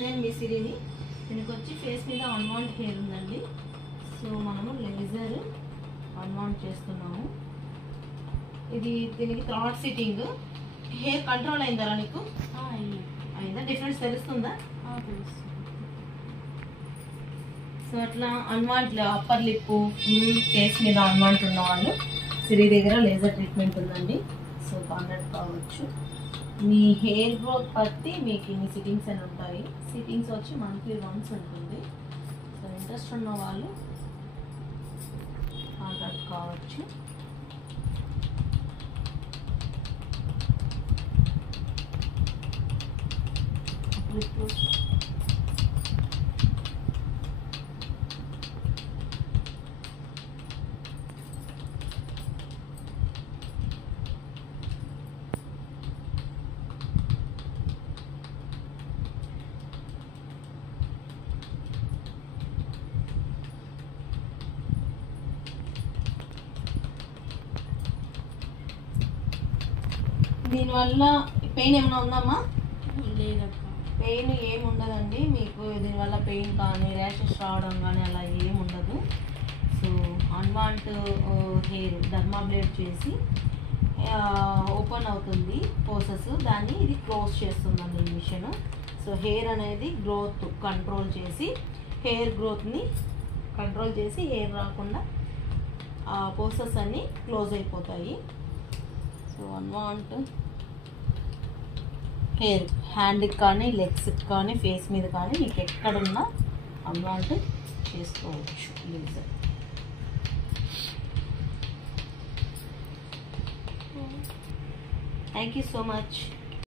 నేను మీ సిరిని. దీనికి వచ్చి ఫేస్ మీద అన్వాంట్ హెయిర్ ఉందండి. సో మనము లేజర్ అన్వాంట్ చేస్తున్నాము. ఇది దీనికి థ్రాట్ సిట్టింగ్. హెయిర్ కంట్రోల్ అయిందా నీకు? అయిందా? డిఫరెన్స్ తెలుస్తుందా? సో అట్లా అన్వాంట్ అప్పర్ లిప్ ఫేస్ మీద అన్వాంట్ ఉన్న వాళ్ళు సిరి దగ్గర లేజర్ ట్రీట్మెంట్ ఉందండి. సో కాంటాక్ట్ కావచ్చు. మీ హెయిర్ గ్రోత్ బట్టి మీకు ఇన్ని సిట్టింగ్స్ అని ఉంటాయి. సిట్టింగ్స్ వచ్చి మంత్లీ వన్స్ ఉంటుంది. సో ఇంట్రెస్ట్ ఉన్న వాళ్ళు కాంటాక్ట్ కావచ్చు. దీనివల్ల పెయిన్ ఏమైనా ఉందమ్మా? లేదక్క, పెయిన్ ఏమి ఉండదండి మీకు. దీనివల్ల పెయిన్ కానీ ర్యాషెస్ రావడం కానీ అలా ఏమి ఉండదు. సో అన్వాంట్ హెయిర్ డర్మాబ్లేడ్ చేసి ఓపెన్ అవుతుంది ప్రాసెస్, దాన్ని ఇది క్లోజ్ చేస్తుందండి ఈ మిషన్. సో హెయిర్ అనేది గ్రోత్ కంట్రోల్ చేసి హెయిర్ గ్రోత్ని కంట్రోల్ చేసి హెయిర్ రాకుండా ఆ ప్రాసెస్ అన్నీ క్లోజ్ అయిపోతాయి. సో అన్వాంట్ హెయిర్ హ్యాండ్కి కానీ లెగ్స్కి కానీ ఫేస్ మీద కానీ మీకు ఎక్కడున్నా అన్వాంట్ చేసుకోవచ్చు laser. Thank you so much.